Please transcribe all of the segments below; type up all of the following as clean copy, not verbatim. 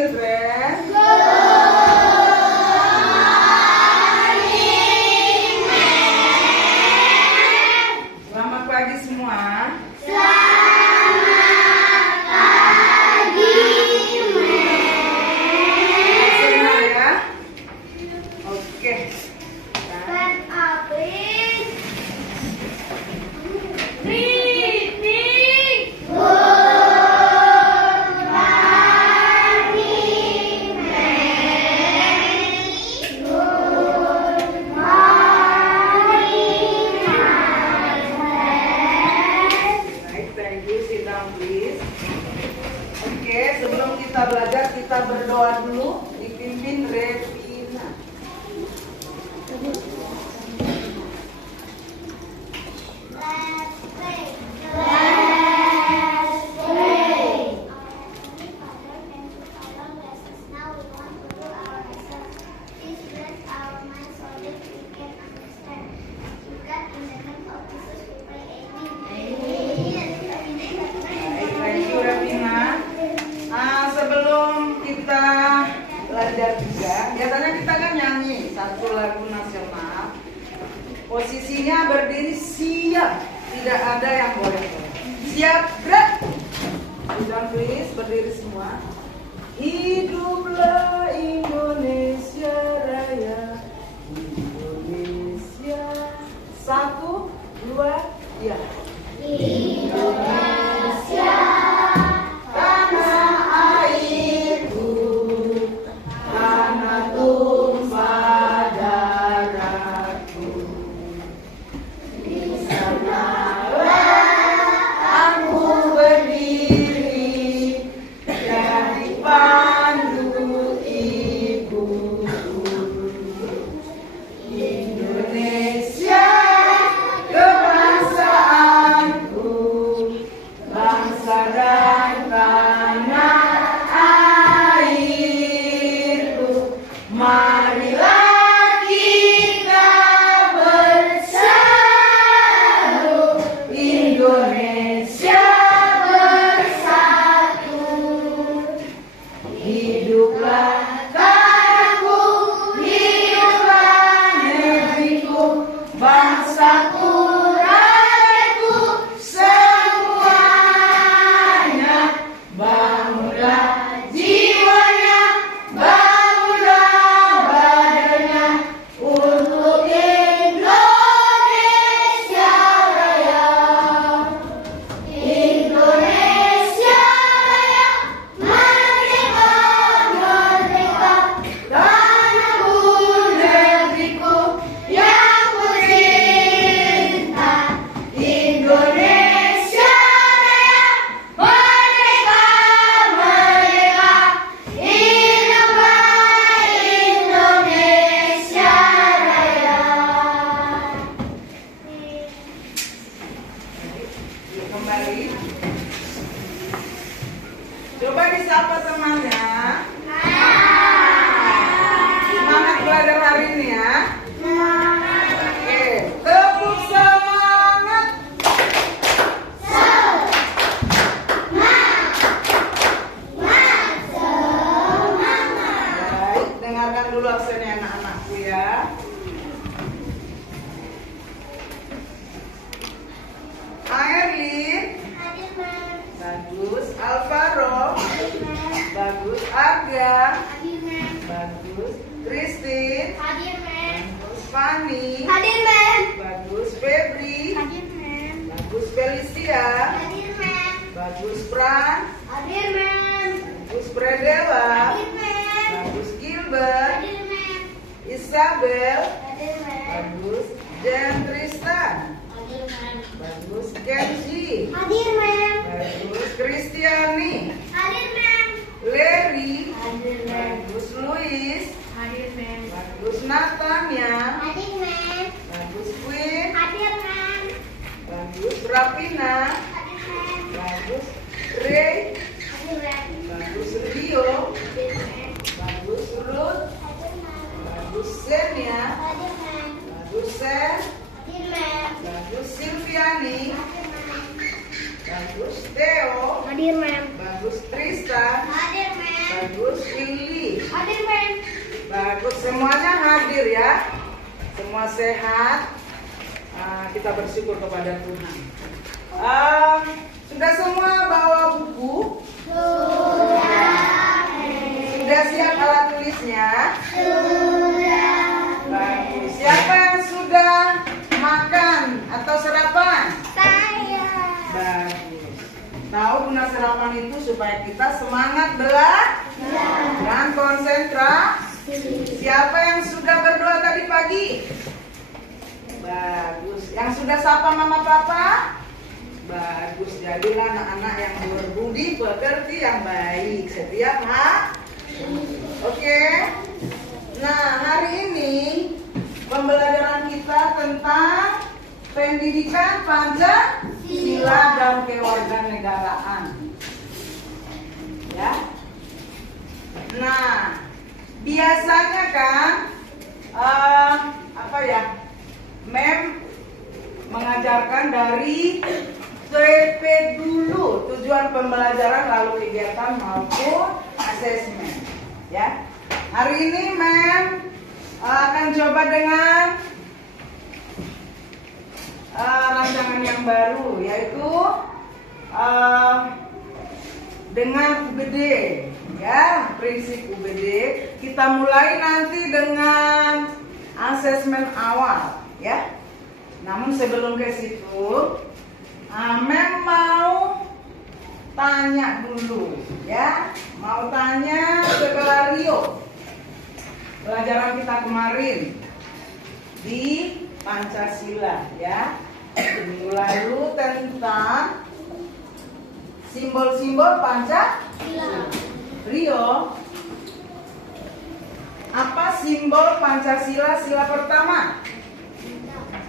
children. Selamat pagi semua. Senang ya? Oke. Oke, sebelum kita belajar, kita berdoa dulu, dipimpin Revina. Sebelum kita belajar juga, biasanya kita kan nyanyi satu lagu nasional. Posisinya berdiri siap, tidak ada yang boleh. Siap, gerak. Sudah please, berdiri semua. Hiduplah Indonesia Raya, Indonesia. 1, 2, ya. Indonesia. Coba disapa temannya. Semangat belajar hari ini ya. Oke, tepuk semangat. Baik, dengarkan dulu absennya anak-anakku ya. Airlin. Bagus. Alvaro. Bagus. Arga. Bagus. Christine. Bagus. Fanny. Bagus. Febri. Bagus. Felicia. Bagus. Fran. Bagus. Predela. Bagus. Gilbert. Isabel. Bagus. Jen Tristan. Bagus. Kenji. Bagus. Kristiani. Larry. Bagus. Luis. Bagus. Natanya. Bagus. Queen. Bagus. Rapina. Bagus. Ray. Bagus. Rio. Bagus. Ruth. Bagus. Senia. Bagus. Sen. Bagus. Silviani. Bagus. Theo. Bagus. Tristan. Bagus. Hadir, Mem. Bagus, semuanya hadir ya. Semua sehat. Kita bersyukur kepada Tuhan. Sudah semua bawa buku? Sudah siap alat tulisnya? Sudah. Bagus. Siapa yang sudah makan atau sarapan? Saya. Bagus. Tahu guna sarapan itu supaya kita semangat belajar dan konsentrasi. Siapa yang sudah berdoa tadi pagi? Bagus. Yang sudah sapa mama papa? Bagus. Jadilah anak-anak yang berbudi pekerti yang baik setiap hari. Oke. Nah, hari ini pembelajaran kita tentang pendidikan Pancasila dan kewarganegaraan. Ya. Nah, biasanya kan Mem mengajarkan dari TP dulu, tujuan pembelajaran lalu kegiatan maupun asesmen. Ya. Hari ini Mem akan coba dengan rancangan yang baru, yaitu dengan UBD, ya, prinsip UBD. Kita mulai nanti dengan asesmen awal, ya. Namun sebelum ke situ, Mem mau tanya dulu, ya. Mau tanya sebelah Rio. Pelajaran kita kemarin di Pancasila, ya. Minggu lalu tentang simbol-simbol Pancasila. Rio, apa simbol Pancasila sila pertama?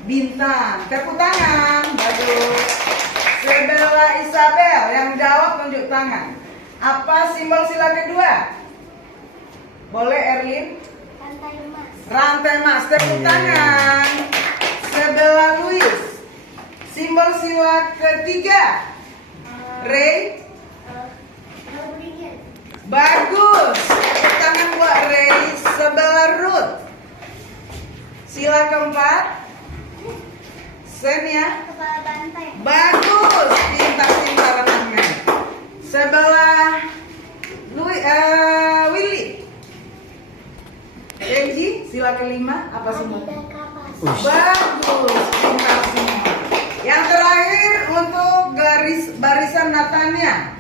Bintang. Tepuk tangan. Bagus. Sebelah Isabel yang jawab tunjuk tangan. Apa simbol sila kedua? Boleh Erlin? Rantai emas. Rantai emas. Tepuk tangan. Sebelah Luis. Simbol sila ketiga? Ray? Bagus. Tepuk tangan buat Ray. Sebelah Ruth. Sila keempat? Sen ya? Kepala banteng. Bagus. Pintar-pintar anaknya. Sebelah Willy. Kenji, sila kelima apa simbol? Bagus, pintar semua. Yang terakhir untuk barisan Natania.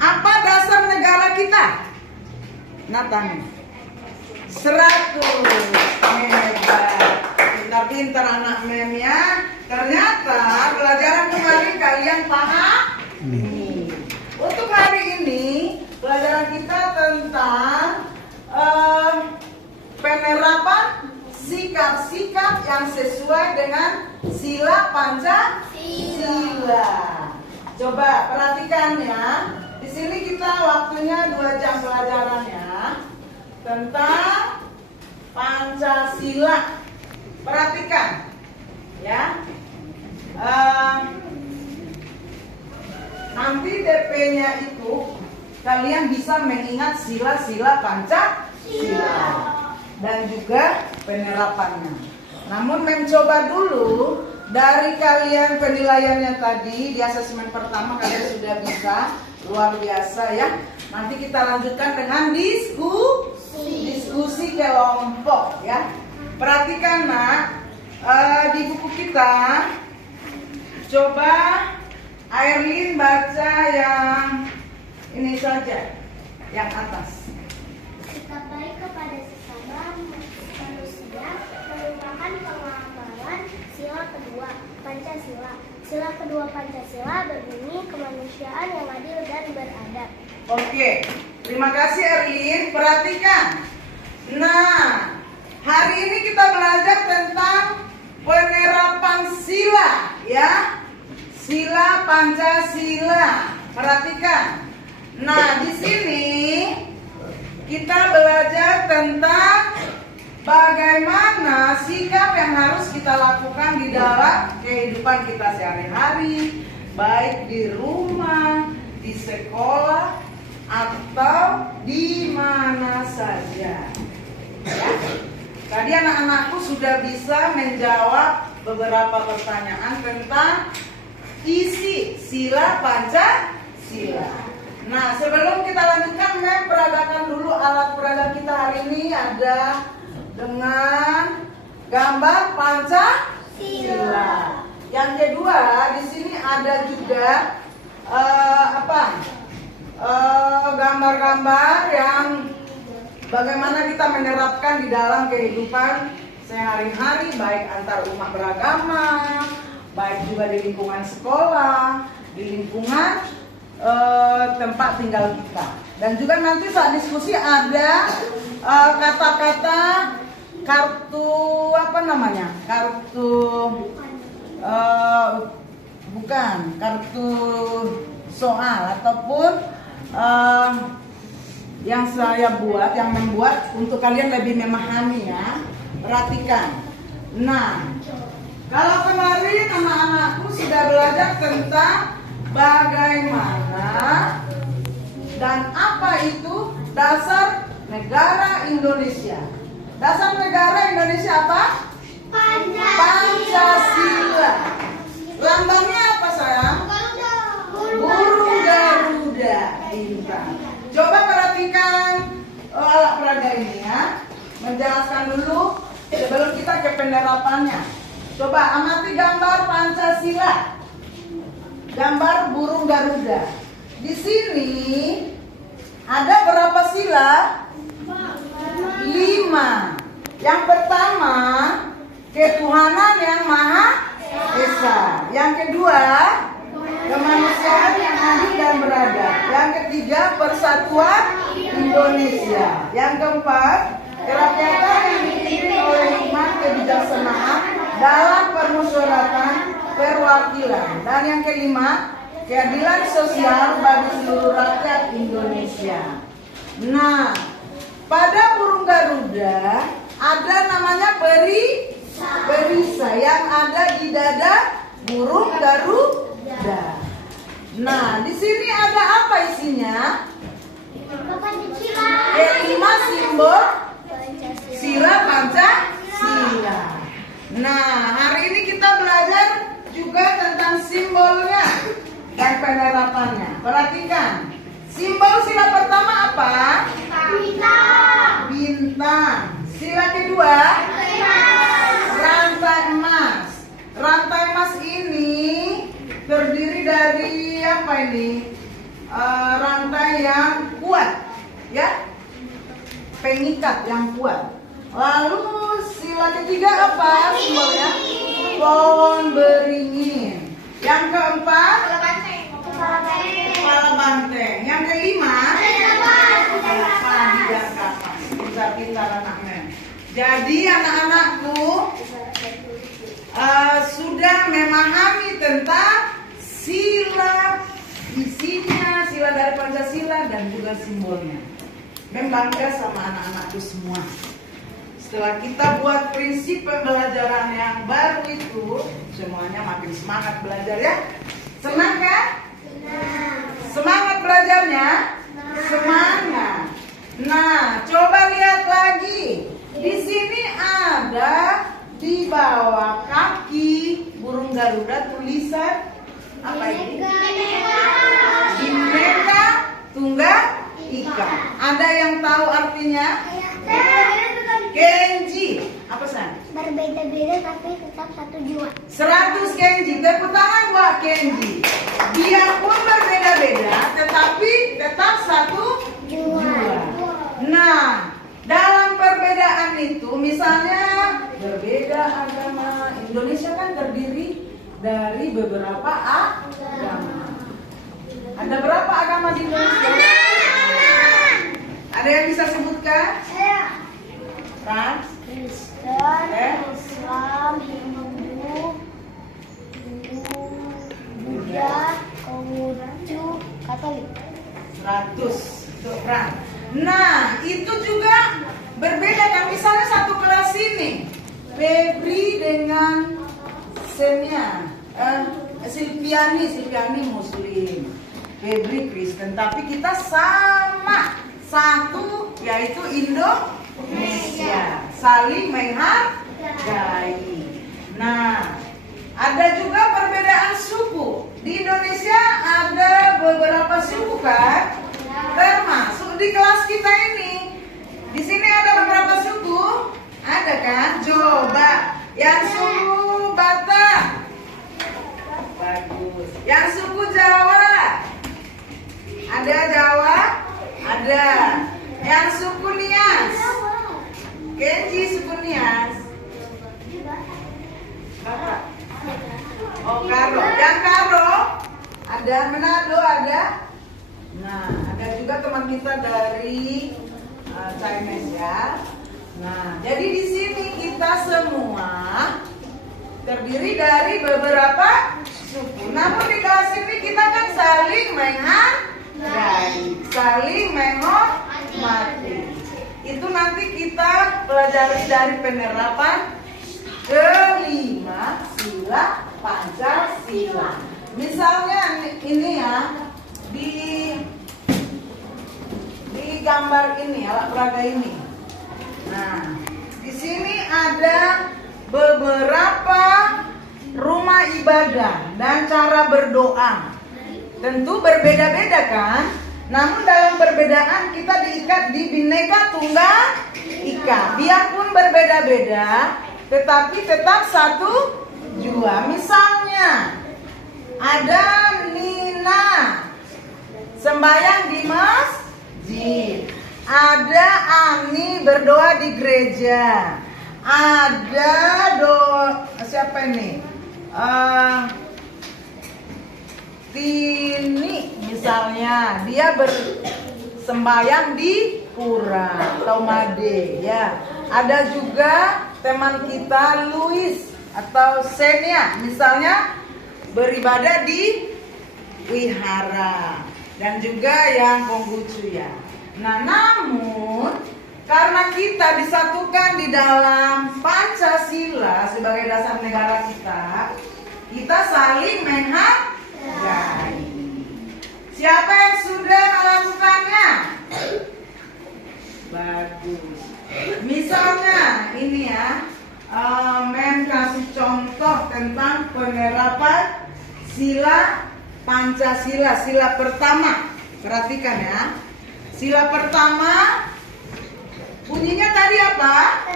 Apa dasar negara kita? Natania. 100. Hebat. Pintar-pintar anak Mem ya. Ternyata pelajaran kemarin kalian paham? Untuk hari ini pelajaran kita tentang penerapan sikap-sikap yang sesuai dengan sila Pancasila. Coba perhatikan ya. Di sini kita waktunya 2 jam pelajarannya tentang Pancasila. Perhatikan ya. Nanti DP-nya itu kalian bisa mengingat sila-sila Pancasila dan juga penerapannya. Namun mencoba dulu dari kalian penilaiannya tadi di asesmen pertama kalian sudah bisa, luar biasa ya. Nanti kita lanjutkan dengan diskusi kelompok ya. Perhatikan nak, di buku kita coba Airlin baca yang ini saja, yang atas. Sikap baik kepada sesama manusia merupakan pengamalan sila kedua Pancasila. Sila kedua Pancasila berbunyi kemanusiaan yang adil dan beradab. Oke, terima kasih Erlin. Perhatikan. Nah, hari ini kita belajar tentang penerapan sila, ya. Sila Pancasila. Perhatikan. Nah, di sini kita belajar tentang bagaimana sikap yang harus kita lakukan di dalam kehidupan kita sehari-hari, baik di rumah, di sekolah, atau di mana saja. Jadi anak-anakku sudah bisa menjawab beberapa pertanyaan tentang isi sila Pancasila. Nah, sebelum kita lanjutkan, peragakan dulu alat peraga kita hari ini ada dengan gambar Pancasila. Yang kedua, di sini ada juga gambar-gambar yang bagaimana kita menerapkan di dalam kehidupan sehari-hari, baik antar umat beragama, baik juga di lingkungan sekolah, di lingkungan tempat tinggal kita. Dan juga nanti saat diskusi ada kata-kata kartu kartu soal ataupun yang saya buat, yang membuat untuk kalian lebih memahami ya. Perhatikan. Nah, kalau kemarin anak-anakku sudah belajar tentang bagaimana dan apa itu dasar negara Indonesia. Dasar negara Indonesia apa? Pancasila. Lambangnya apa sayang? Burung Garuda. Coba perhatikan alat peraga ini ya. Menjelaskan dulu sebelum kita ke penerapannya. Coba amati gambar Pancasila. Gambar burung Garuda. Di sini ada berapa sila? 5. Yang pertama, ketuhanan yang Maha Esa. Yang kedua, kemanusiaan yang adil dan beradab. Yang ketiga, persatuan Indonesia. Yang keempat, kerakyatan yang dipimpin oleh hikmat kebijaksanaan dalam permusyawaratan perwakilan. Dan yang kelima, keadilan sosial bagi seluruh rakyat Indonesia. Nah, pada burung Garuda ada namanya perisai yang ada di dada burung Garuda. Nah, di sini ada apa isinya? Kelima simbol sila Pancasila. Nah, hari ini kita belajar juga tentang simbolnya dan penerapannya. Perhatikan. Simbol sila pertama apa? Bintang. Sila kedua? Rantai emas. Rantai emas ini terdiri dari apa ini? Rantai yang kuat, ya? Pengikat yang kuat. Lalu sila ketiga apa simbolnya? Pohon beringin. Yang keempat? Kepala banteng. Yang kelima? Pintar anaknya. Jadi anak-anakku sudah memahami tentang sila, isinya, sila dari Pancasila dan juga simbolnya. Membangga sama anak-anakku semua. Setelah kita buat prinsip pembelajaran yang baru itu, semuanya makin semangat belajar ya. Senang kan? Semangat belajarnya? Semangat. Nah, coba lihat lagi. Di sini ada di bawah kaki burung Garuda tulisan apa ini? Bhinneka Tunggal Ika. Ada yang tahu artinya? Kenji. Apa san? Berbeda-beda tapi tetap satu jua. 100 Kenji. Tepuk tangan buat Kenji. Biarpun berbeda-beda, tetapi tetap satu jua. Nah, dalam perbedaan itu, misalnya berbeda agama. Indonesia kan terdiri dari beberapa agama. Ada berapa agama di Indonesia? Ada yang bisa sebutkan? Kristen, Islam, Hindu, Buddha, Konghucu, Katolik. 100 itu Fran. Nah, itu juga berbeda kan. Misalnya satu kelas ini Febri dengan Senia, Silviani Muslim, Febri Kristen, tapi kita sama satu, yaitu Indonesia. saling menghargai. Nah, ada juga perbedaan suku. Di Indonesia ada beberapa suku kan? Termasuk di kelas kita ini. Di sini ada beberapa suku. Ada kan? Coba yang suku Batak. Bagus. Yang suku Jawa. Ada Jawa? Ada. Yang suku Nias. Kenji suku Nias. Batak. Oh, Karo. Yang Karo ada, Manado ada. Nah, ada juga teman kita dari Chinese ya. Nah, jadi di sini kita semua terdiri dari beberapa suku. Namun di kelas ini kita kan saling menghargai, saling menghormati. Itu nanti kita pelajari dari penerapan kelima sila Pancasila. Misalnya ini ya, di gambar ini, alat peraga ini. Nah, di sini ada beberapa rumah ibadah dan cara berdoa. Tentu berbeda-beda kan? Namun dalam perbedaan kita diikat di Bhinneka Tunggal Ika. Biarpun berbeda-beda, tetapi tetap satu jua. Misalnya ada Nina sembahyang di masjid, ada Ani berdoa di gereja, ada siapa ini? Tini misalnya dia bersembahyang di pura atau made ya. Ada juga teman kita Luis atau Senia misalnya beribadah di wihara, dan juga yang Konghucu ya. Nah, namun karena kita disatukan di dalam Pancasila sebagai dasar negara kita saling menghargai. Siapa yang sudah melakukannya? Bagus. Misalnya ini ya, Men kasih contoh tentang penerapan sila Pancasila. Sila pertama, perhatikan ya. Sila pertama bunyinya tadi apa?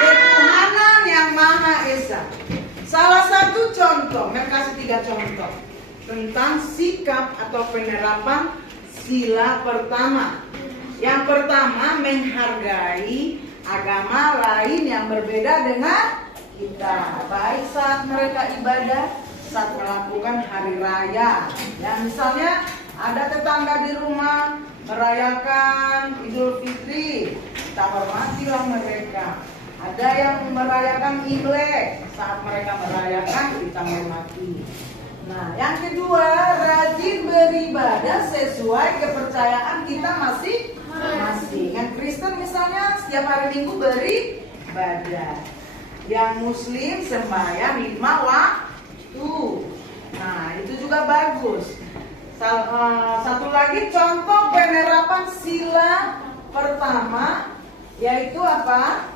Ketuhanan yang Maha Esa. Salah satu contoh, Men kasih 3 contoh tentang sikap atau penerapan sila pertama. Yang pertama, menghargai agama lain yang berbeda dengan kita, baik saat mereka ibadah, saat melakukan hari raya. Ya, misalnya ada tetangga di rumah merayakan Idul Fitri, kita hormatilah mereka. Ada yang merayakan Imlek, saat mereka merayakan kita hormati. Nah, yang kedua, rajin beribadah sesuai kepercayaan kita masing-masing. Yang Kristen misalnya setiap hari Minggu beribadah. Yang Muslim sembahyang 5 waktu. Nah, itu juga bagus. Satu lagi contoh penerapan sila pertama, yaitu apa?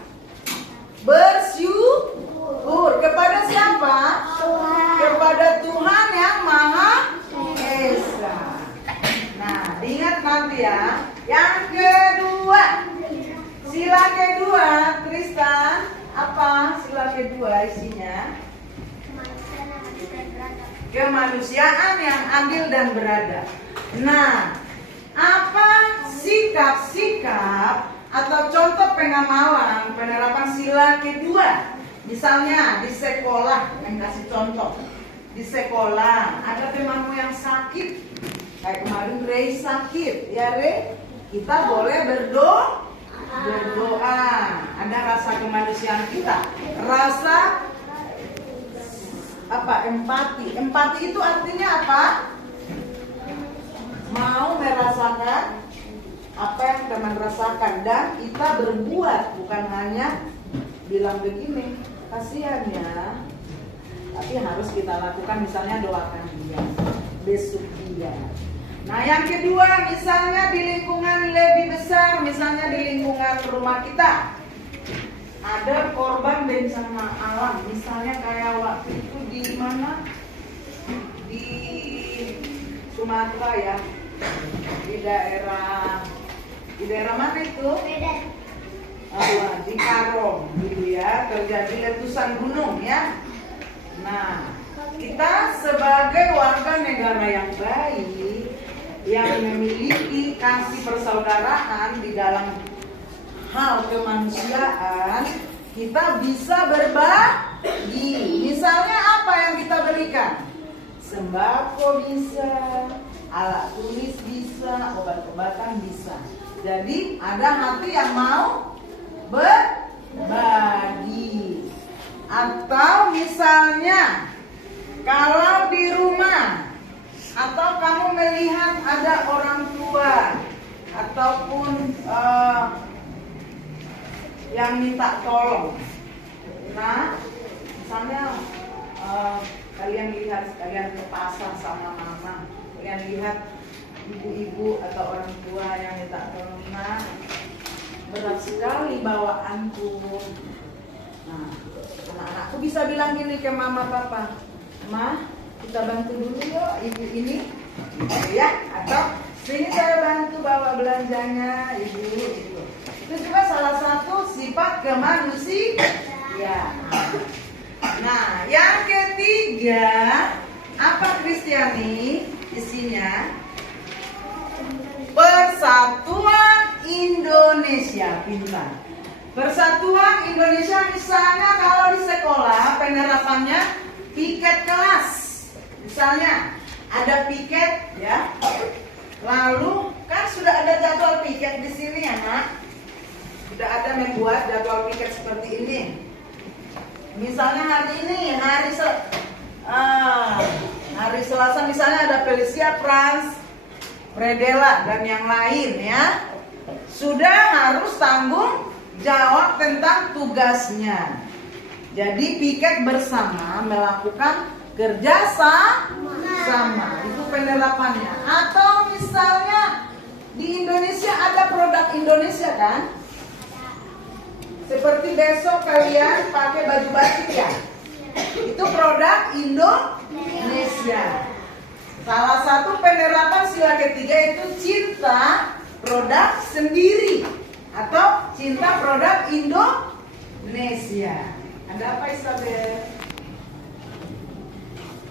Bersyukur kepada siapa? Kepada Tuhan yang Maha Esa. Nah, ingat nanti ya. Yang kedua, sila kedua, Tristan, apa sila kedua isinya? Kemanusiaan yang adil dan beradab. Nah, apa sikap-sikap atau contoh pengamalan penerapan sila kedua? Misalnya di sekolah, yang kasih contoh. Di sekolah ada temanmu yang sakit, kayak kemarin Ray sakit, ya Ray, kita boleh berdoa. Ada rasa kemanusiaan kita, rasa apa? Empati itu artinya apa? Mau merasakan apa yang teman rasakan, dan kita berbuat, bukan hanya bilang begini, kasihan ya, tapi harus kita lakukan. Misalnya doakan dia, besok dia. Nah, yang kedua, misalnya di lingkungan lebih besar, misalnya di lingkungan rumah kita, ada korban bencana alam, misalnya kayak waktu itu di mana? Di Sumatera ya, di daerah mana itu? Di Karong, gitu ya, terjadi letusan gunung ya. Nah, kita sebagai warga negara yang baik, yang memiliki kasih persaudaraan di dalam hal kemanusiaan, kita bisa berbagi. Misalnya apa yang kita berikan? Sembako bisa, alat tulis bisa, obat-obatan bisa. Jadi ada hati yang mau berbagi. Atau misalnya kalau di rumah atau kamu melihat ada orang tua ataupun yang minta tolong. Nah, misalnya kalian lihat, kalian ke pasar sama mama, kalian lihat ibu-ibu atau orang tua yang minta tolong. Nah, berat sekali bawaanku. Nah, anak-anakku bisa bilang gini ke mama papa, Ma, kita bantu dulu yuk ibu ini, ya, atau sini saya bantu bawa belanjanya ibu. Itu juga salah satu sifat kemanusiaan. Nah, yang ketiga, apa Kristiani? Isinya Persatuan Indonesia Pintar. Persatuan Indonesia, misalnya kalau di sekolah penerapannya piket kelas. Misalnya ada piket ya. Lalu kan sudah ada jadwal piket di sini ya, Nak. Sudah ada membuat jadwal piket seperti ini. Misalnya hari ini hari Selasa misalnya ada Felicia, Franz, Predela dan yang lain ya. Sudah harus tanggung jawab tentang tugasnya. Jadi piket bersama melakukan kerja sama. Itu penerapannya. Atau misalnya di Indonesia ada produk Indonesia kan? Seperti besok kalian pakai baju batik ya. Itu produk Indonesia. Salah satu penerapan sila ketiga itu cinta produk sendiri atau cinta produk Indonesia. Ada apa Isabel?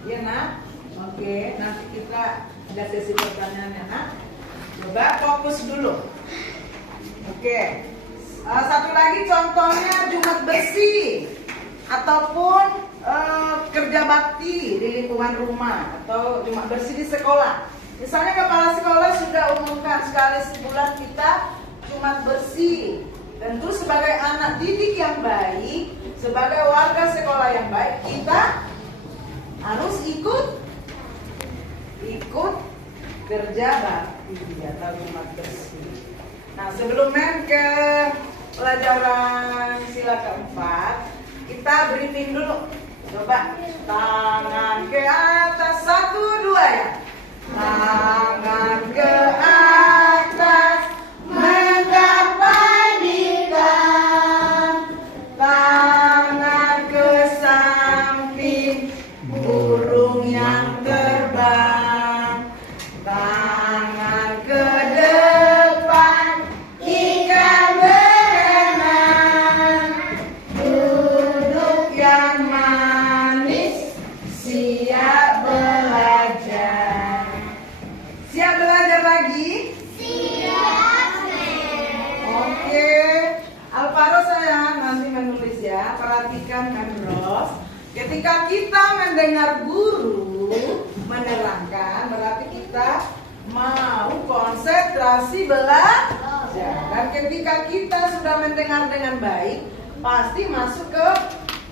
Ya Nak? Oke, nanti kita ada sesi pertanyaan ya Nak. Coba fokus dulu. Oke. Satu lagi contohnya Jumat bersih ataupun kerja bakti di lingkungan rumah atau Jumat bersih di sekolah. Misalnya kepala sekolah sudah umumkan sekali sebulan kita Jumat bersih. Tentu sebagai anak didik yang baik, sebagai warga sekolah yang baik, kita harus ikut kerja bakti atau Jumat bersih. Nah, sebelum main ke pelajaran sila keempat, kita briefing dulu. Coba tangan ke atas, 1, 2 ya. Tangan ke atas, menggapai bidang. Tangan ke samping, burung yang terbang. Tangan ke depan, ikan berenang. Duduk yang manis, siap belajar. Siap belajar lagi? Siap. Oke, Alvaro sayang nanti menulis ya. Perhatikan Memros. Ketika kita mendengar guru menerangkan, berarti kita mau konsentrasi belajar. Dan ketika kita sudah mendengar dengan baik, pasti masuk ke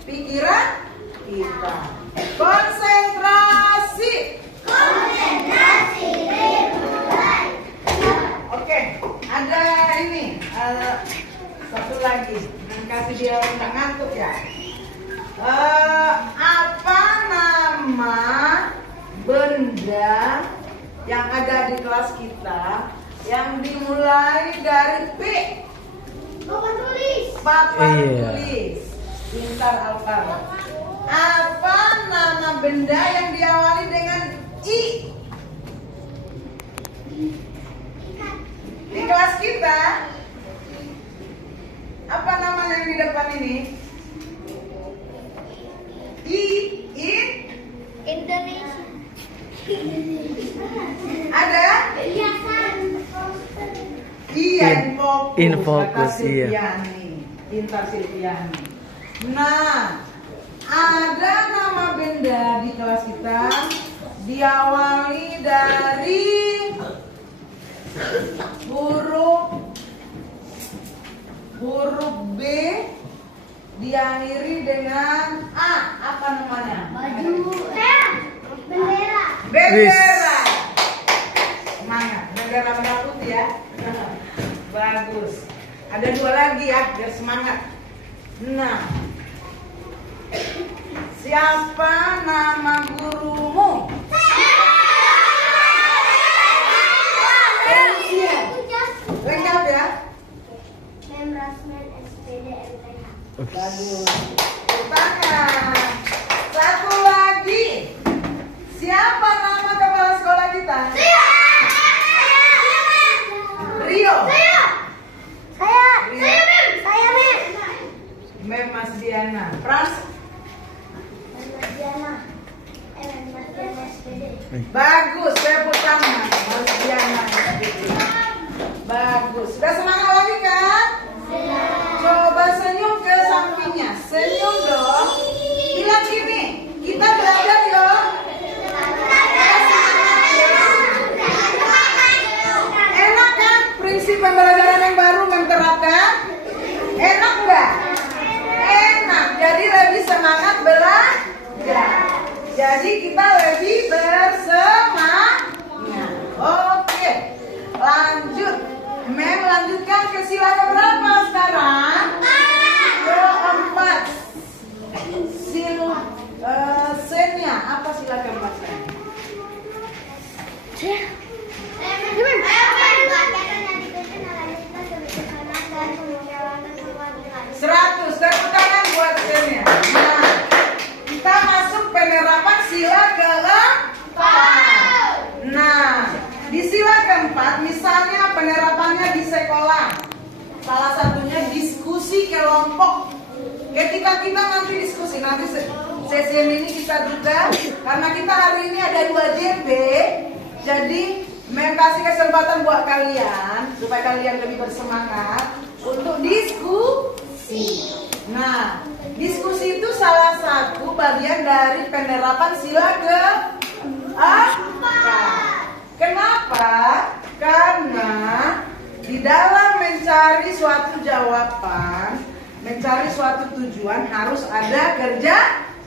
pikiran kita. Konsentrasi. Konsentrasi dimulai. Oke, ada ini satu lagi. Kasih dia nggak ngantuk ya. Apa nama benda yang ada di kelas kita yang dimulai dari P. Papan tulis. Papan tulis. Pintar Alvaro. Apa nama benda yang diawali dengan I? Di kelas kita, apa nama yang di depan ini? Indonesia. Ada? Iya, Infokus, kata Silviani. Pintar Silviani. Nah, ada nama benda di kelas kita diawali dari huruf B diakhiri dengan A. Apa namanya? Baju. Bendera. Bendera. Semangat. Bendera merah putih ya. Bagus. Ada 2 lagi ya, biar semangat. Nah, siapa nama gurumu? Lengkap ya? Memrasmen SPD MTH. Bagus. Tangan. Satu lagi. Siapa nama kepala sekolah kita? Rio. Saya Mem. Mem Mas Diana. Frans. Mas Diana SPD. Bagus. Tepuk tangan. Mas Diana. Bagus. Sudah semangat lagi kan? Coba senyum ke sampingnya. Senyum dong. Bilang gini. Kita belajar yuk. Enak kan? Prinsip pembelajaran yang baru menerapkan? Enak enggak? Enak. Jadi lebih semangat belajar. Jadi kita lebih bersemangat. Oke. Lanjut. Mem lanjutkan ke sila keberapa sekarang? Keempat. Sennya apa sila keempat? Seratus. Tepuk tangan buat sennya. Nah, kita masuk penerapan sila keempat. Nah, di sila keempat misalnya penerapannya di sekolah. Salah satunya diskusi kelompok. Ketika kita nanti diskusi, nanti sesi ini kita juga karena kita hari ini ada 2 JP, jadi Mem kasih kesempatan buat kalian supaya kalian lebih bersemangat untuk diskusi. Nah, diskusi itu salah satu bagian dari penerapan sila keempat. Kenapa? Karena di dalam mencari suatu jawaban, mencari suatu tujuan harus ada kerja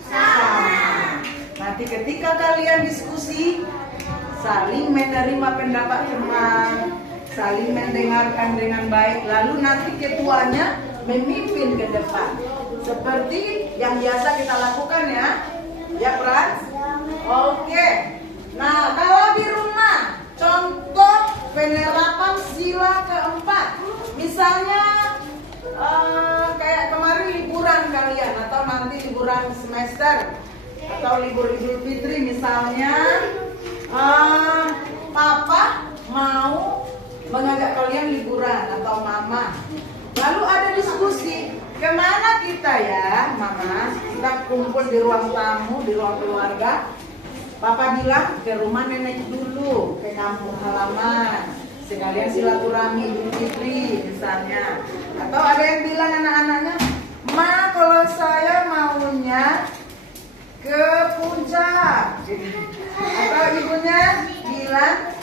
sama. Nanti ketika kalian diskusi, saling menerima pendapat teman, saling mendengarkan dengan baik, lalu nanti ketuanya memimpin ke depan. Seperti yang biasa kita lakukan ya. Ya, Frans? Oke. Nah, kalau di rumah, contoh penerapan sila keempat. Misalnya kayak kemarin liburan kalian atau nanti liburan semester atau libur Idul Fitri misalnya, papa mau mengajak kalian liburan atau mama. Lalu ada diskusi, kemana kita ya mama? Kita kumpul di ruang tamu, di ruang keluarga. Papa bilang ke rumah nenek dulu, ke kampung halaman, sekalian silaturahmi Idul Fitri misalnya. Atau ada yang bilang anak-anaknya, ma kalau saya maunya ke puncak. Atau ibunya bilang,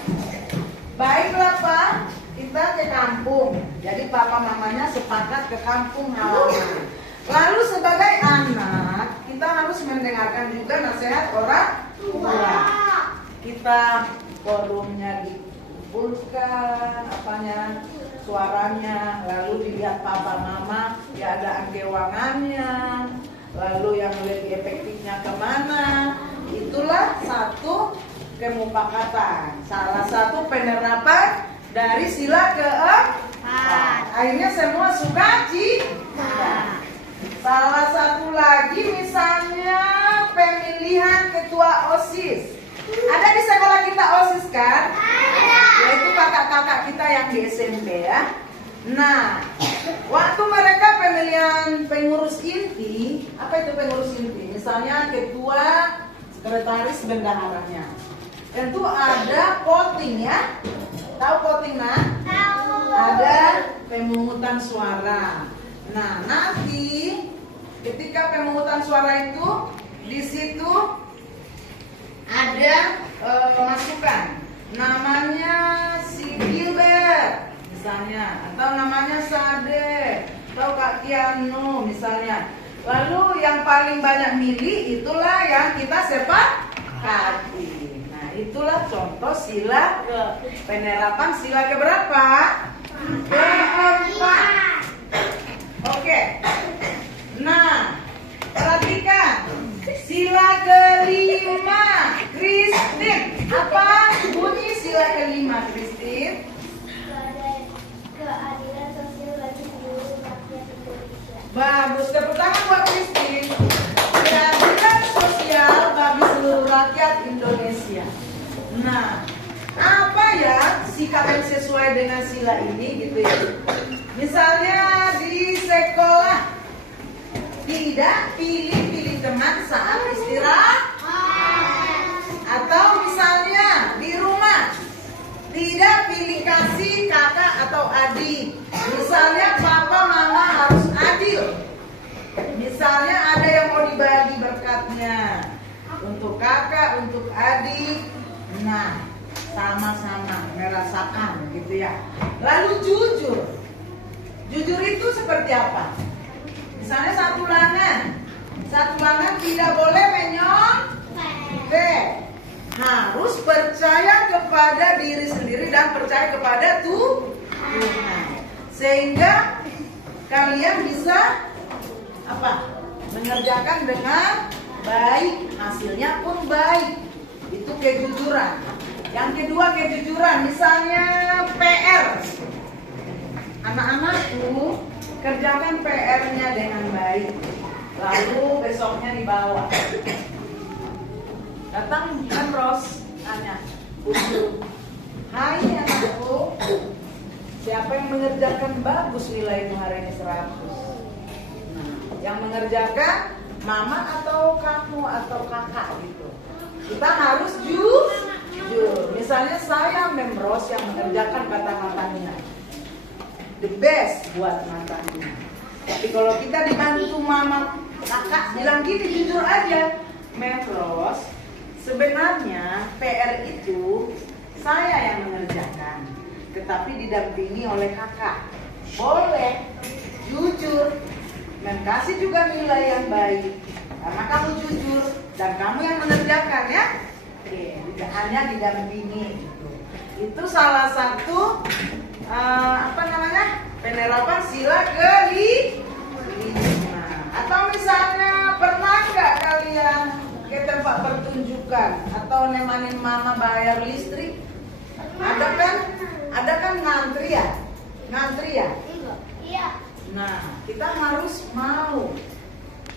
baiklah pak, kita ke kampung. Jadi papa mamanya sepakat ke kampung halaman. Lalu sebagai anak, kita harus mendengarkan juga nasihat orang tua. Kita forumnya dikumpulkan, suaranya, lalu dilihat papa mama, keadaan keuangannya, lalu yang lebih efektifnya kemana. Itulah satu kemupakatan. Salah satu penerapan dari sila keempat. Akhirnya semua suka cita. Salah satu lagi misalnya pemilihan ketua OSIS. Ada di sekolah kita OSIS kan? Yaitu kakak-kakak kita yang di SMP ya. Nah, waktu mereka pemilihan pengurus inti, apa itu pengurus inti? Misalnya ketua, sekretaris, bendaharanya. Tentu ada voting ya. Tahu voting nah? Ada pemungutan suara. Nah, nanti ketika pemungutan suara itu di situ ada masukan namanya si Gilbert misalnya, atau namanya Sade, atau Kak Kianu misalnya. Lalu yang paling banyak milih itulah yang kita sepakati. Nah, itulah contoh sila penerapan sila keberapa? Keempat. Oke. Nah, perhatikan sila kelima, Christine. Apa bunyi sila kelima, Christine? Keadilan sosial bagi seluruh rakyat Indonesia. Bagus, tepuk tangan buat Christine. Keadilan sosial bagi seluruh rakyat Indonesia. Nah, apa ya sikap yang sesuai dengan sila ini gitu ya? Misalnya di sekolah tidak pilih-pilih teman saat istirahat. Atau misalnya di rumah tidak pilih kasih kakak atau adik. Misalnya papa mama harus adil. Misalnya ada yang mau dibagi berkatnya untuk kakak, untuk adik. Nah, sama-sama merasakan gitu ya. Lalu jujur. Jujur itu seperti apa? Misalnya satu langan tidak boleh menyontek. Harus percaya kepada diri sendiri dan percaya kepada Tuhan. Sehingga kalian bisa apa? Mengerjakan dengan baik, hasilnya pun baik. Itu kejujuran. Yang kedua kejujuran, misalnya PR. Anak-anakku kerjakan PR-nya dengan baik. Lalu besoknya dibawa. Datang kan Ros, tanya, hai anakku, siapa yang mengerjakan bagus nilaimu hari ini 100? Nah, yang mengerjakan mama atau kamu atau kakak gitu. Kita harus jujur. Misalnya saya Memros yang mengerjakan kata-katanya, the best buat matanya. Tapi kalau kita dibantu mama kakak bilang gini, jujur aja, Memros, sebenarnya PR itu saya yang mengerjakan, tetapi didampingi oleh kakak. Boleh jujur, kasih juga nilai yang baik, karena kamu jujur dan kamu yang mengerjakan ya. Tidak hanya didampingi. Itu salah satu penerapan sila kelima. Atau misalnya pernah nggak kalian ke tempat pertunjukan atau nemanin mama bayar listrik? Ada kan ngantri ya? Iya. Nah, kita harus mau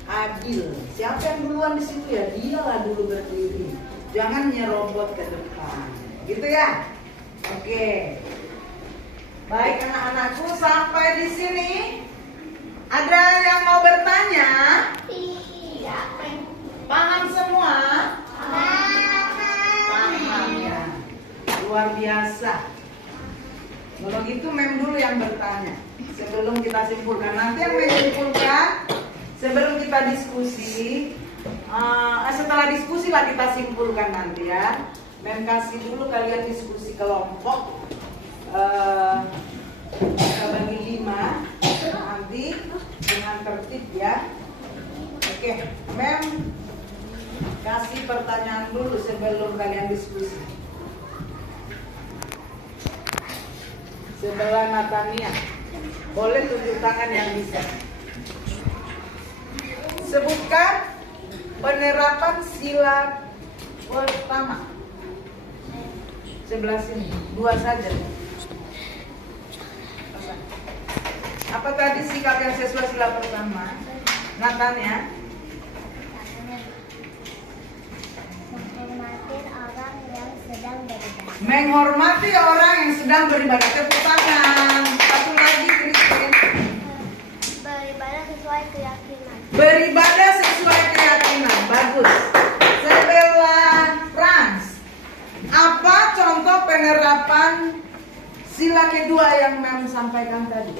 adil. Siapa yang duluan di situ ya, dialah dulu berdiri. Jangan nyerobot ke depan. Gitu ya? Oke. Baik anak-anakku, sampai di sini. Ada yang mau bertanya? Iya. Paham semua? Paham ya. Luar biasa. Kalau gitu Mem dulu yang bertanya sebelum kita simpulkan. Nanti yang menyimpulkan sebelum kita diskusi. Setelah diskusi lah kita simpulkan nanti ya. Mem kasih dulu kalian diskusi kelompok. Kita bagi 5 nanti dengan tertib ya. Oke, Mem kasih pertanyaan dulu sebelum kalian diskusi. Sebelah Natania, boleh tunjuk tangan yang bisa. Sebutkan penerapan sila pertama. sebelah sini, 2 saja. Apa tadi sikap yang sesuai sila pertama? Nathan ya. Menghormati orang yang sedang beribadah. Menghormati orang yang sedang beribadah. Tepuk tangan. Satu lagi, Christine. Beribadah sesuai keyakinan. Beribadah sesuai keyakinan. Bagus. Sebelah Frans. Apa contoh penerapan sila kedua yang Mem sampaikan tadi?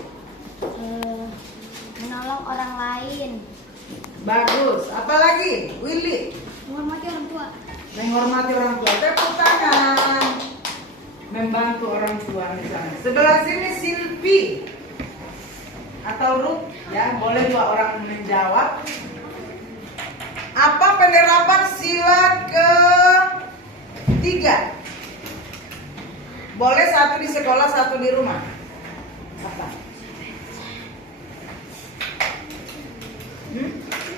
Menolong orang lain. Bagus. Apalagi? Willy. Menghormati orang tua. Menghormati orang tua. Tepuk tangan. Membantu orang tua misalnya. Sebelah sini Silvi atau Ruth, ya boleh 2 orang menjawab. Apa penerapan sila ke-3? Boleh 1 di sekolah, 1 di rumah. Apa?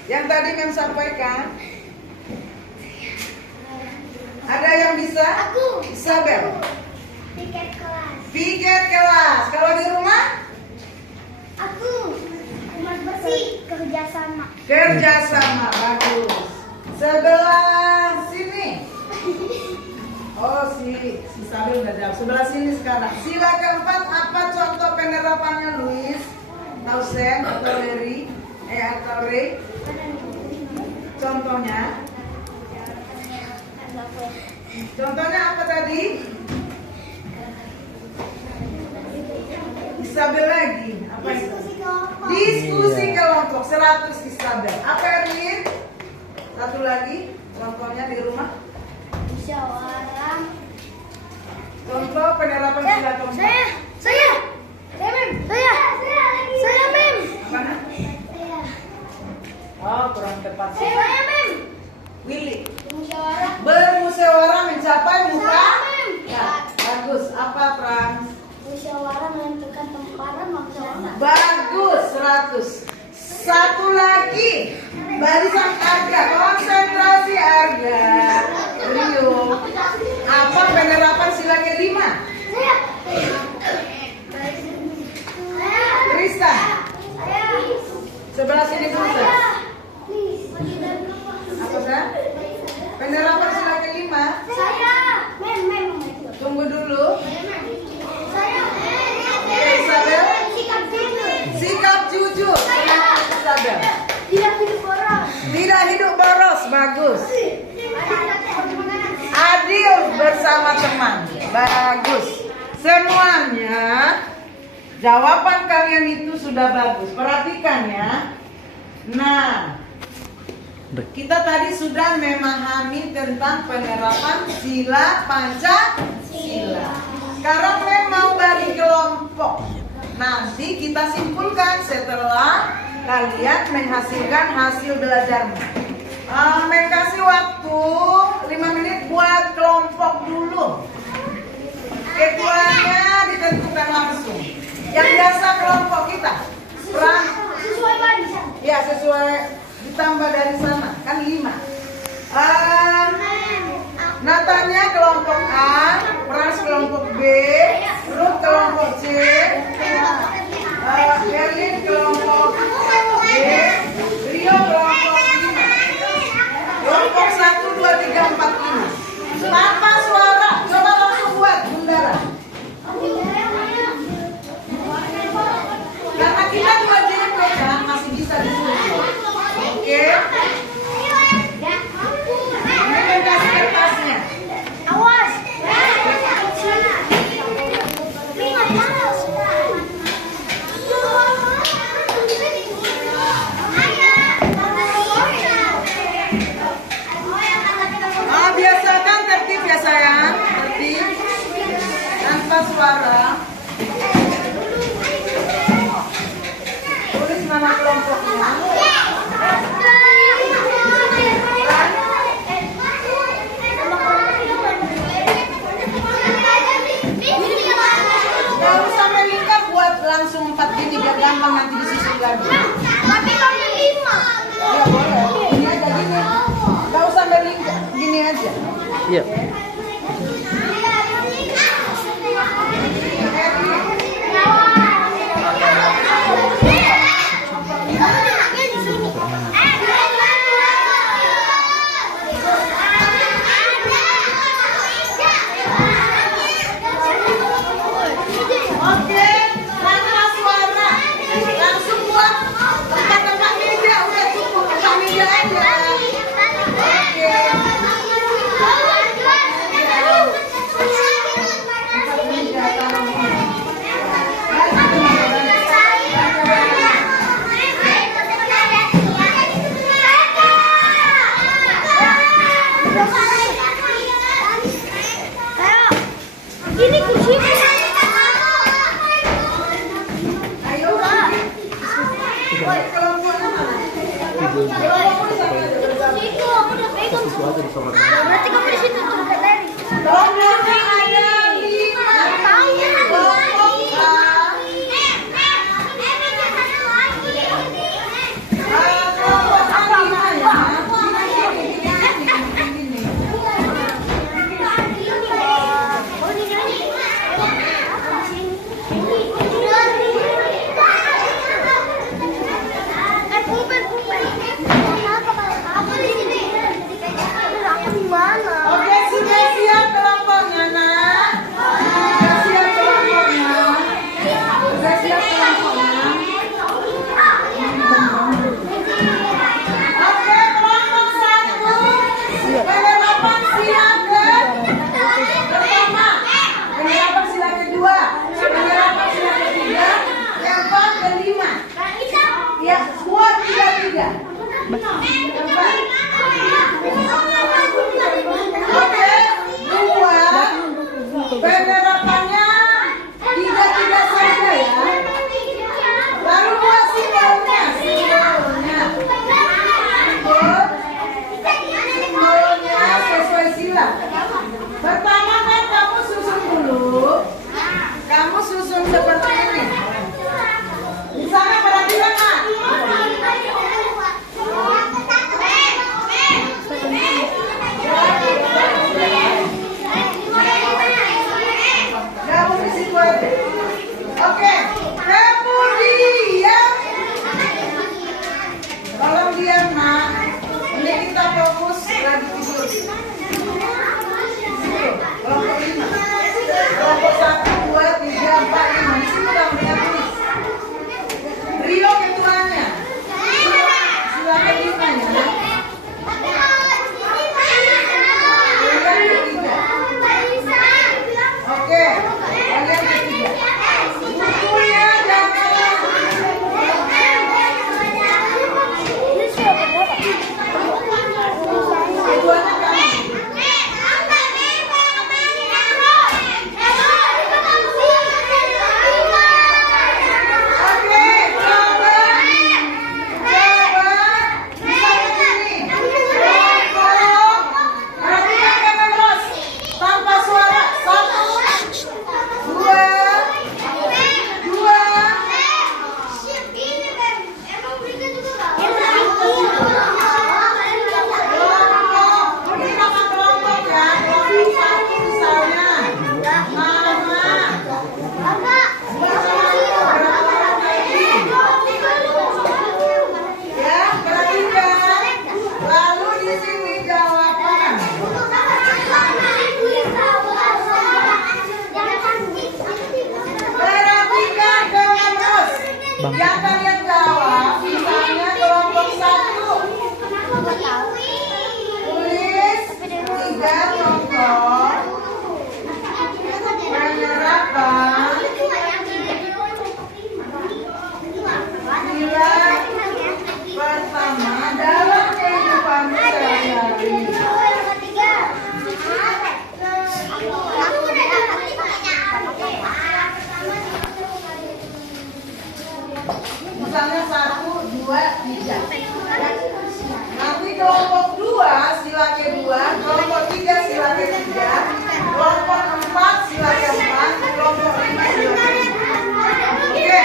Yang tadi Mem sampaikan. Ada yang bisa? Aku. Isabel. Tiket kelas. Piket kelas. Kalau di rumah? Aku. Rumah bersih. Kerjasama. Kerjasama. Bagus. Sebelah sini. Oh si Isabel udah jawab. Sebelah sini sekarang. Sila keempat apa contoh penerapannya Luis? Tahu Sam atau Larry? Atau Ray? Contohnya? Contohnya apa tadi? Isabel lagi. Apa itu? Diskusi kelompok 100 Isabel. Apa Erwin? Satu lagi. Contohnya di rumah. Musyawarah. Contoh penerapan sila keempat. Saya Mem. Saya Mem. Apa nak? Oh kurang tepat. Saya Mem. Willy. Musyawarah. Bermusyawarah mencapai muka. Saya Mem. Ya, bagus. Apa Frans? Musyawarah menentukan temparan maksudnya. Bagus 100. Satu lagi. Barisan Arga. Konsentrasi Arga. Rio. Apa penerapan sila ke-5? Tristan. Sebelah sini dulu Sir. Apa Sir? Penerapan sila ke-5. Tunggu dulu. Isabel. Sikap jujur. Isabel. Tidak hidup boros. Bagus. Adil bersama teman. Bagus. Semuanya jawaban kalian itu sudah bagus. Perhatikan ya. Nah, kita tadi sudah memahami tentang penerapan sila Pancasila. Sekarang mau bagi kelompok. Nanti kita simpulkan setelah kalian menghasilkan hasil belajarmu. Kasih waktu 5 menit buat kelompok dulu. Ketuanya ditentukan langsung. Yang biasa kelompok kita. Ya sesuai ditambah dari sana kan 5. Natanya kelompok A, Frans kelompok B, Ruth kelompok C, Erlin kelompok B, Rio kelompok 5. Kelompok 1, 2, 3, 4, 5. Tanpa suara, coba langsung buat Bundara. Karena kita 2 JP kan masih bisa disusun. Oke. Ini kasih kertasnya. Awas. Biasakan tertib ya sayang. Tertib. Tanpa suara. Tulis nama kelompoknya. Kalau sampai lingkar buat langsung 4 gini biar gampang nanti disusun lagi. Tapi kamu 5. Ya boleh. Ini aja gini. Gak usah berlingkar. Gini aja. Iya. Bang. Yang kalian jawab, misalnya kelompok 1. Tulis 3 contoh penerapan nilai pertama dalam kehidupan sehari-hari. Misalnya 1, 2, 3. Nanti kelompok 2 sila ke-2, kelompok 3 sila ke-3, kelompok 4 sila ke-4, kelompok 5 sila ke-5. Oke.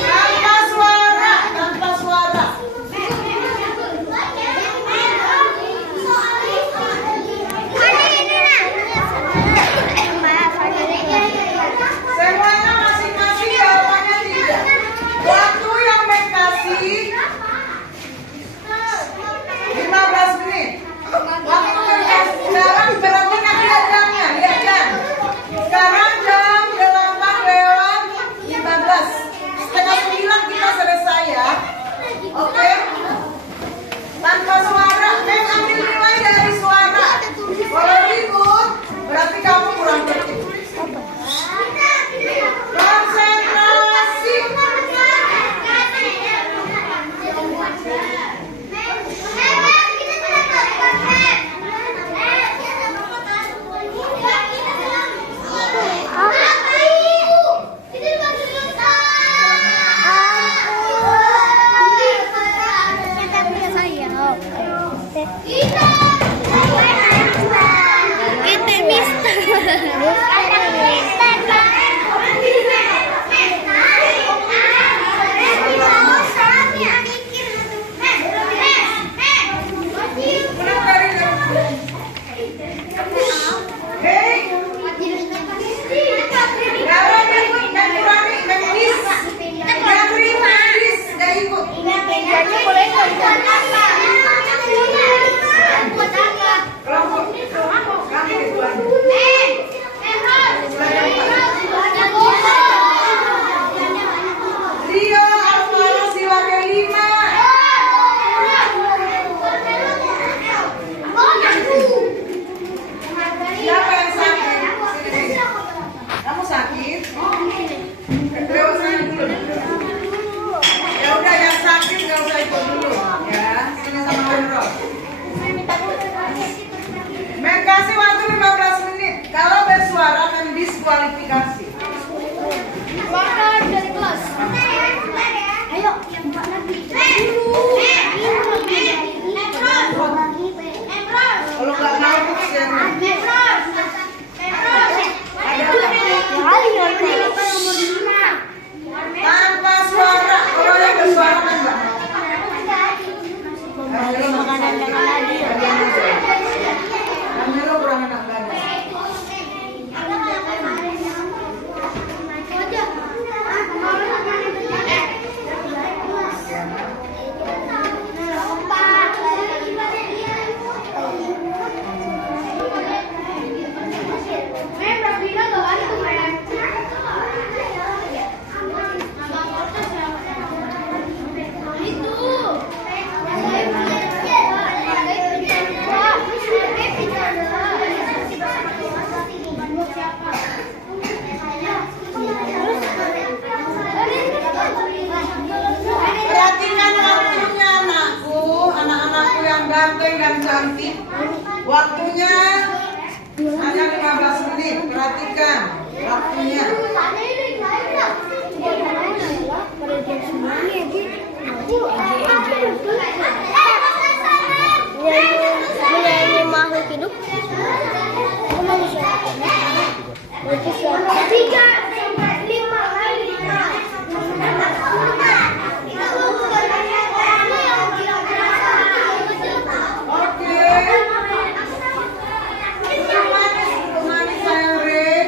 Tanpa suara, tanpa suara. Semuanya masing-masing jawabannya 3. Waktu yang dikasih 15 menit. Waktu dikasih sekarang berarti kan lihat jamnya, lihat jam. Sekarang jam 8:15. Setengah 9 kita selesai ya. Oke? Tanpa suara, ambil nilai dari suara. Kalau ribut, berarti kamu kurang tertib. Konsentrasi. Rio Alvaro sila ke-5. Siapa yang sakit? Sini. Kamu sakit? Gak usah ikut dulu. Ya udah, yang sakit gak usah ikut dulu. Ya, sini sama Menro. Kasih waktu 15 menit. Kalau bersuara mendiskualifikasi. Keluar dari kelas. Ayo, empat lagi. Kalau nggak mau kesian. Tanpa suara. Kalau yang bersuara kan enggak. Makanan yang lagi. Kamera kurang enak badan. Perhatikan waktunya anakku, anak-anakku yang ganteng dan cantik. Waktunya hanya 15 menit. Perhatikan waktunya. Menyanyi makhluk hidup. Tiga, 5 lagi. Oke. Manis sayang Rin.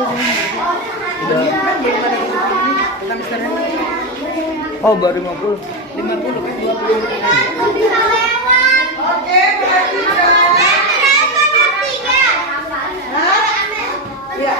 Ini kan belum ada ini. Bukan sekarang ini. Oh, baru 50. 50 kan 20. Oke, perhatikan. Hah? Ya.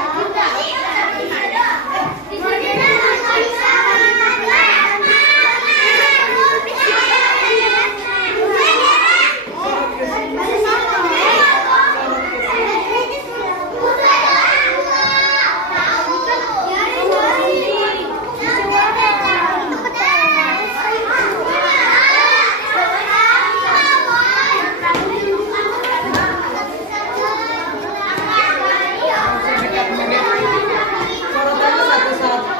Sorotannya satu-satu.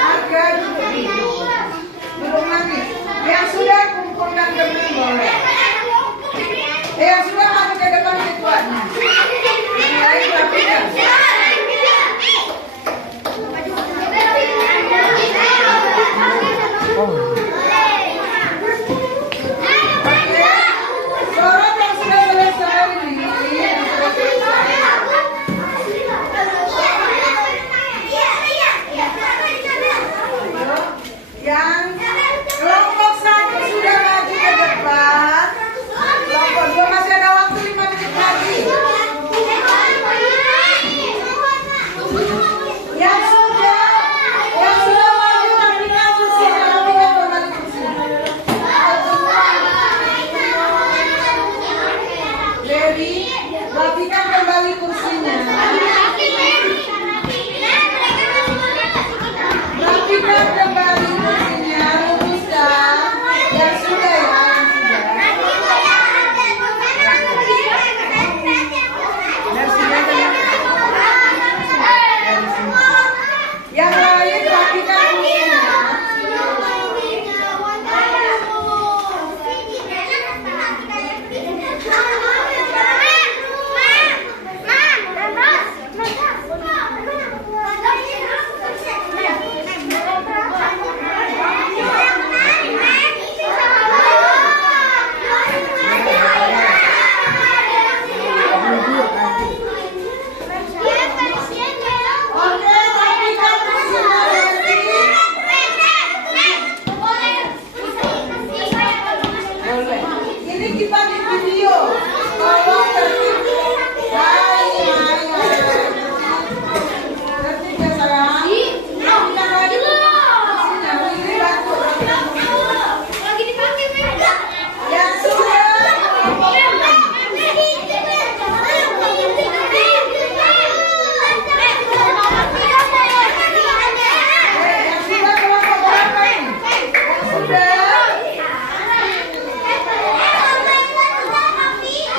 Agak duduk lagi. Yang sudah kumpulkan teman boleh. Yang sudah maju ke depan ketuanya. Yang lain lakukan. Oh. Sorot yang sudah selesai ini. Yang sudah selesai. Yang kelompok 1 sudah maju ke depan. Kelompok 2 masih ada waktu 5 menit lagi. Yang sudah maju rapikan kursinya, rapikan kembali kursinya. Dewi, rapikan kembali kursinya. Rapikan kembali kursinya, luruskan. Yang sudah ya, yang sudah. Yang lain rapikan kursinya. Oke, rapikan kursinya, Dewi. Boleh. Ini kita di video. Tolong tertib. Tertib ya sayang. Rapikan lagi kursinya. Ini bantu. Yang sudah. Yang sudah kelompok berapa ini? Yang sudah.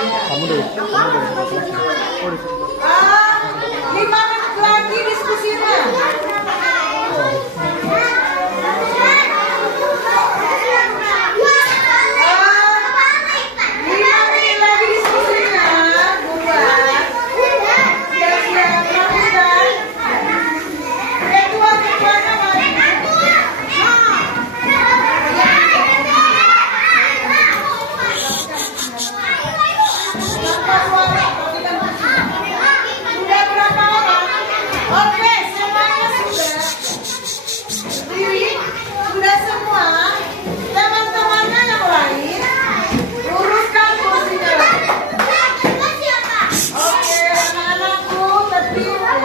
Kamu udah. Oh, udah. 5 menit lagi diskusinya. Lima menit lagi diskusinya. Buat. Siap-siap, rapikan. Ketua-ketuanya maju. Tanpa suara, rapikan kursinya. Sudah berapa orang? Oke, semuanya sudah. Berdiri, sudah semua. Teman-temannya yang lain, luruskan kursinya lagi. Oke, anak-anakku tertib ya.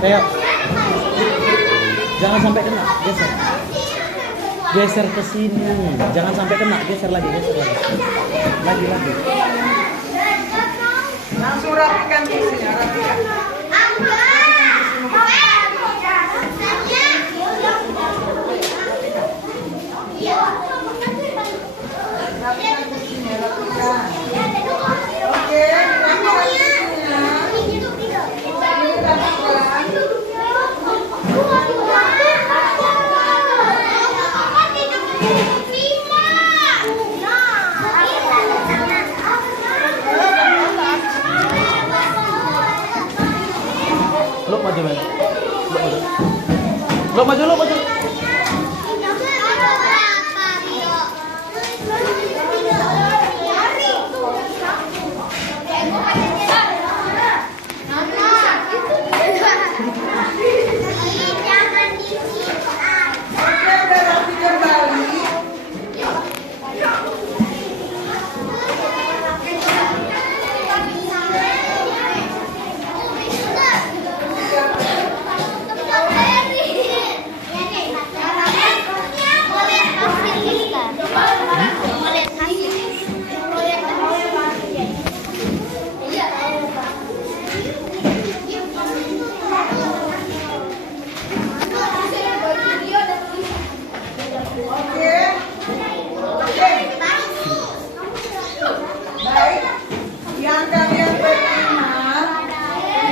Ayo. Jangan sampai kena, geser. Geser ke sini. Jangan sampai kena, geser lagi, geser lagi. Lagi. Langsung rapikan kursinya, rapikan. dengarkan. Oke, Lo maju, men. Lo maju. Lo maju. oke, udah rapi kembali. Oke. Baik. Yang kalian berkenan,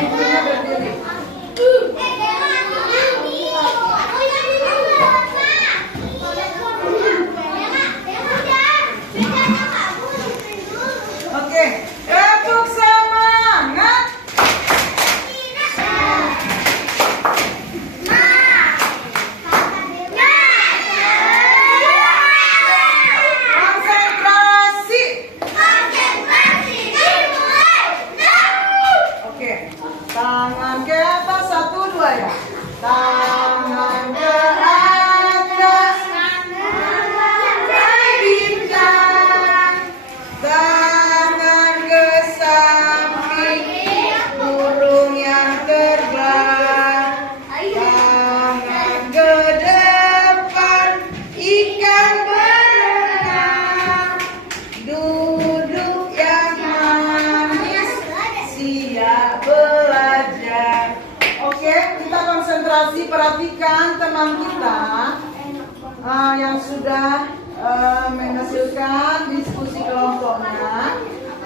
ibunya berdiri. Oke, tepuk semangat. Konsentrasi. Oke, tangan ke atas, 1, 2 ya. Tangan ke atas, bincang. Tangan ke samping, burung yang terbang. Tangan ke depan, ikan berenang. Duduk yang manis, siap belajar. Oke, kita konsentrasi, perhatikan teman kita yang sudah menghasilkan diskusi kelompoknya.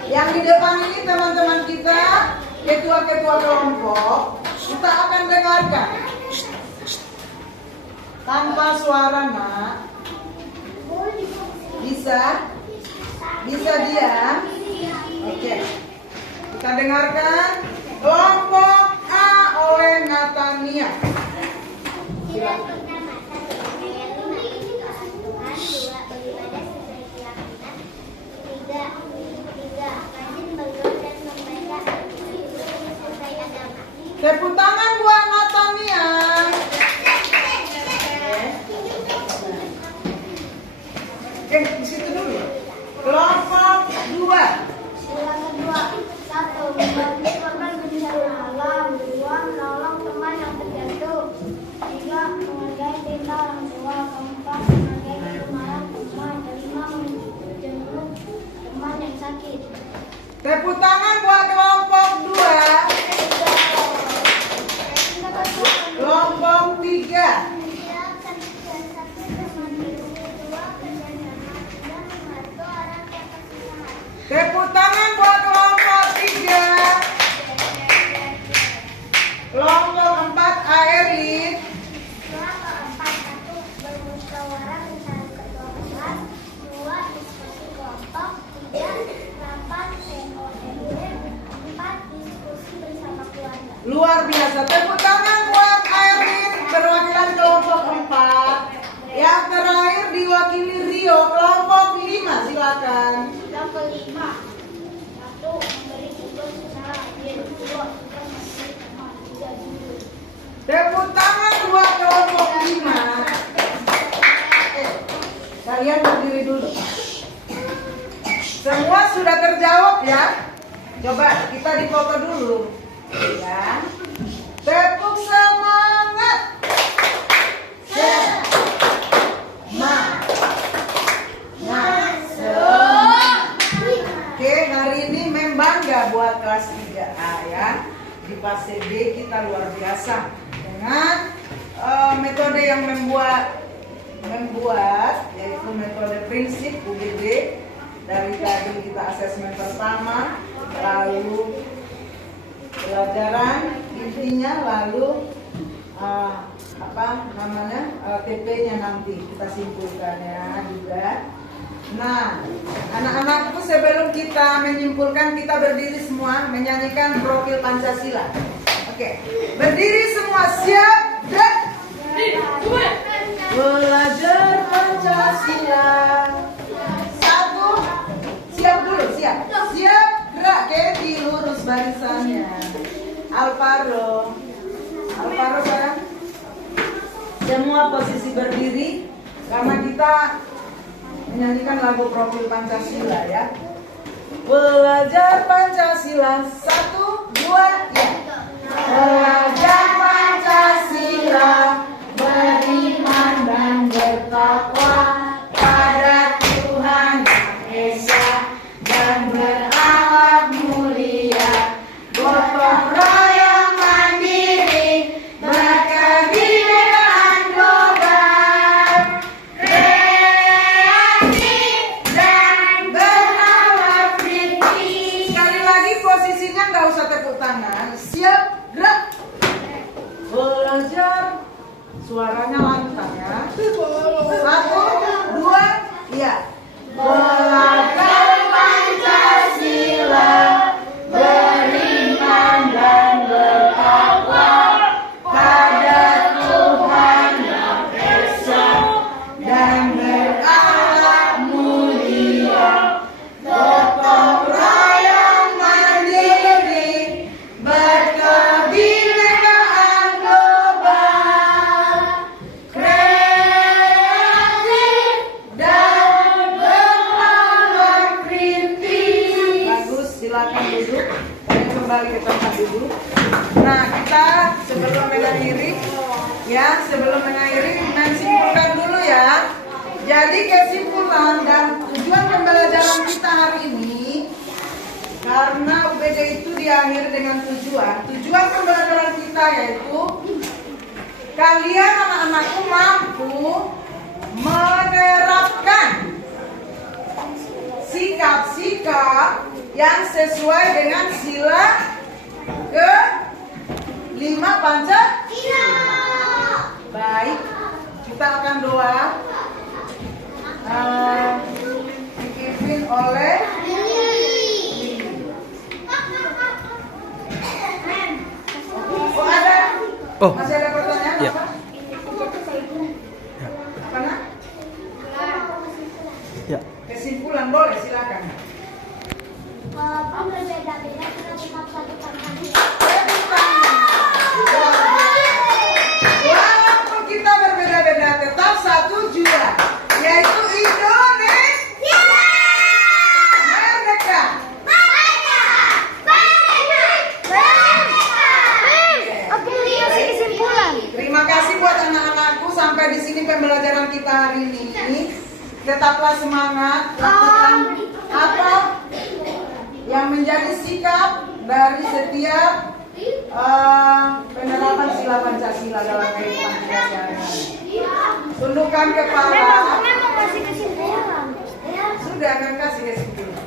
Yang di depan ini teman-teman kita, ketua-ketua kelompok, kita akan dengarkan tanpa suara, nak. Bisa diam. Oke, kita dengarkan kelompok A oleh Natania. Silakan. Tepuk tangan buat Natania. Oke, di situ dulu. Kelompok 2. Sila kedua, 1. Membantu korban bencana alam. 2. Menolong teman yang terjatuh. 3. Menghargai cinta orang tua. 4. Menghargai kegemaran teman. 5. Menjenguk teman yang sakit. Tepuk tangan buat kelompok 2. Kelompok 3. Tepuk tangan buat kelompok 3. Kelompok 4 Airlid. Kelompok 4. 1. Bermusyawarah mencari ketua kelas. 2. Diskusi kelompok. 3. Rapat TOMW. 4. Diskusi bersama keluarga. Luar biasa. Tepuk tangan buat Airlid, perwakilan kelompok 4. Yang terakhir diwakili Rio, kelompok 5. Silakan. Yang kelima, 1. Memberi tugas usaha. 2. Tugas memberi teman. 3. judul. Tepuk tangan buat kelompok 5. Kalian berdiri dulu. Semua sudah terjawab ya. Coba kita dipoto dulu. Ya. Tepuk semangat. Oke, hari ini membangga buat kelas 3A ya. Di fase B kita luar biasa dengan metode yang membuat yaitu metode prinsip UGD Dari tadi kita asesmen pertama, lalu pelajaran intinya, lalu TP-nya nanti kita simpulkan ya juga. Nah, anak-anakku sebelum kita menyimpulkan, kita berdiri semua menyanyikan profil Pancasila. Oke, berdiri semua, siap, gerak. Belajar Pancasila. Satu, siap dulu, siap, gerak, Kedi lurus barisannya. Alvaro sayang. Semua posisi berdiri karena kita menyanyikan lagu profil Pancasila ya. Belajar Pancasila, 1, 2, ya. Belajar Pancasila, beriman dan bertakwa pada Tuhan Yang Esa dan berakhlak mulia, gotong royong mandiri, berkebinekaan global, kreatif dan berakhlak kritis. Sekali lagi posisinya nggak usah tepuk tangan, siap, gerak. Belajar, suaranya lantang ya. 1, 2, ya. Belajar Pancasila, beriman dan bertakwa pada Tuhan Yang Esa dan berakhlak mulia, gotong royong mandiri, berkebinekaan global, kreatif dan berakhlak kritis. Bagus, silakan duduk. Kalian kembali ke tempat duduk. Nah, kita sebelum mengakhiri menyimpulkan dulu ya. Jadi kesimpulan dan tujuan pembelajaran kita hari ini, karena UBD itu diakhiri dengan tujuan pembelajaran kita yaitu kalian anak-anakku mampu menerapkan sikap-sikap yang sesuai dengan sila ke-5 Pancasila. Baik, kita akan doa dipimpin oleh masih ada pertanyaan Ya. apa? Apa nak? Ya. Kesimpulan boleh, silakan. Walaupun berbeda-beda, kita tetap satu Pancasila. Walaupun kita berbeda-beda, tetap satu juga, yaitu Indonesia. Merdeka. Oke, kasih kesimpulan. Terima kasih buat anak-anakku, sampai di sini pembelajaran kita hari ini. Tetaplah semangat, lakukan apa yang menjadi sikap dari setiap penerapan sila Pancasila dalam kehidupan kita sehari-hari. Tundukkan kepala. Memang kasih kesimpulan. Sudah akan kasih kesimpulan.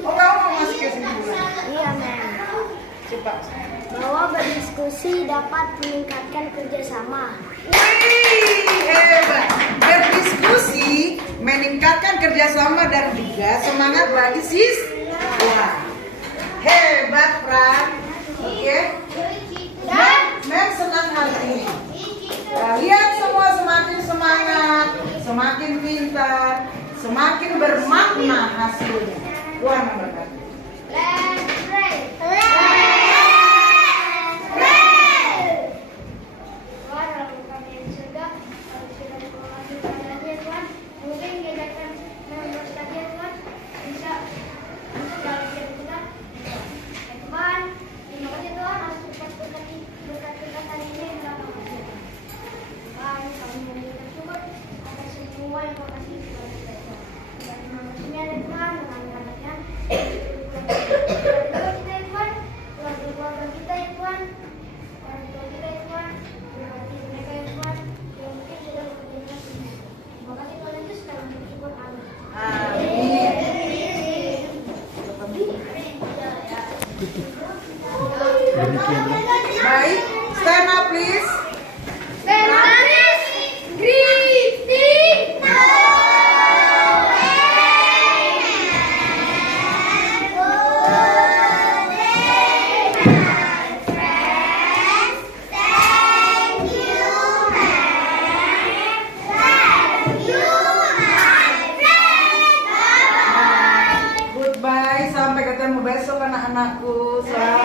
Oh, kamu mau kasih kesimpulan? Iya, Mem. Cepat. Bahwa berdiskusi dapat meningkatkan kerjasama. Wih, hebat. Berdiskusi meningkatkan kerjasama dan juga semangat bagi siswa. Hebat, Pran. Oke. Dan Mem senang hari ini. Kalian semua semakin semangat, semakin pintar, semakin bermakna hasilnya. Tuhan memberkati. Let's pray. Tuhan, dalam kami yang di surga, kami sudah berterima kasih kepada-Nya, Tuhan. Mungkin kita akan memberkati Tuhan, bisa untuk dalam hidup kita. Tuhan, terima kasih Tuhan atas berkat-berkat hari ini yang telah kami berikan. Tuhan, kami mengucap syukur atas semua yang kau kasih kepada kita. Dan terima kasihnya Tuhan, dengan anaknya. sekian lah. Baik, stand up please. Greeting. Goodbye, sampai ketemu besok anak-anakku. Selamat